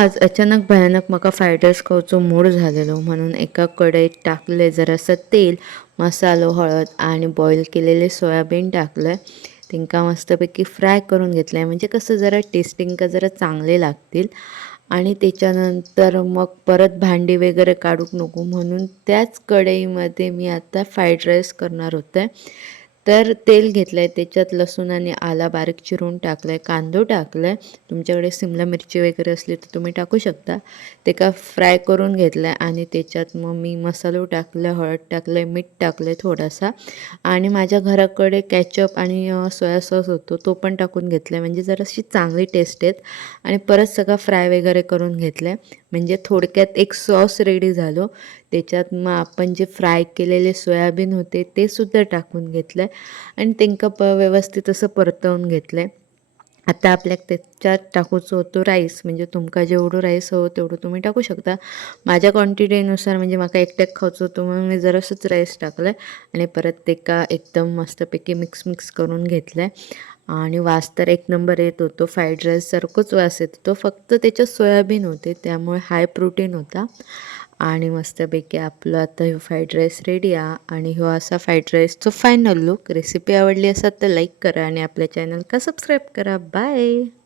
आज अचानक भयानक म्हाका फ्रायड रायस खावचो मूड झालेलो म्हणून एका कढईत टाकले जरासं तेल, मसालो, हळद आणि बॉईल केलेले सोयाबीन टाकलं. तेंका मस्तपैकी फ्राय करून घेतलं म्हणजे कसं जरा टेस्टिंग जरा चांगले लागतील. आणि त्याच्यानंतर मग परत भांडी वगैरे काढूक नको म्हणून त्याच कढईमध्ये मी आता फ्राईड राईस करणार होते. तर तेल घेतलं आहे, त्याच्यात लसूण आणि आला बारीक चिरून टाकलं आहे, कांदो टाकला आहे. तुमच्याकडे शिमला मिरची वगैरे असली तर तुम्ही टाकू शकता. ते का फ्राय करून घेतलं आहे आणि त्याच्यात मग मी मसालो टाकलं, हळद टाकलं आहे, मीठ टाकलं आहे थोडासा आणि माझ्या घराकडे कॅचअप आणि सोया सॉस होतो तो पण टाकून घेतला आहे म्हणजे जराशी चांगली टेस्ट आहेत. आणि परत सगळं फ्राय वगैरे करून घेतलं आहे म्हणजे थोडक्यात एक सॉस रेडी झालो. त्याच्यात मग आपण जे फ्राय केलेले सोयाबीन होते ते सुद्धा टाकून घेतलं आहे आणि त्यांना व्यवस्थित असं परतवून घेतलं आहे. आता आपल्याक त्याच्यात टाकूचं होतो राईस म्हणजे तुमका जेवढं राईस हवं तेवढं तुम्ही टाकू शकता. माझ्या क्वांटिटीनुसार म्हणजे माका एकट्याक खावचं होतं म्हणून मी जरासंच राईस टाकलं आहे आणि परत ते का एकदम मस्तपैकी मिक्स करून घेतलं आहे. आणि वास तर एक नंबर येत होतो, फ्राईड राईससारखंच वास येत होतो, फक्त त्याच्यात सोयाबीन होते त्यामुळे हाय प्रोटीन होता. आणि मस्तपैकी आपलं आता ह्यो फ्राईड राईस रेडी आहे आणि ह्यो असा फ्राईड राईसचं फायनल लुक. रेसिपी आवडली असेल तर लाईक करा आणि आपल्या चॅनलला सबस्क्राईब करा. बाय.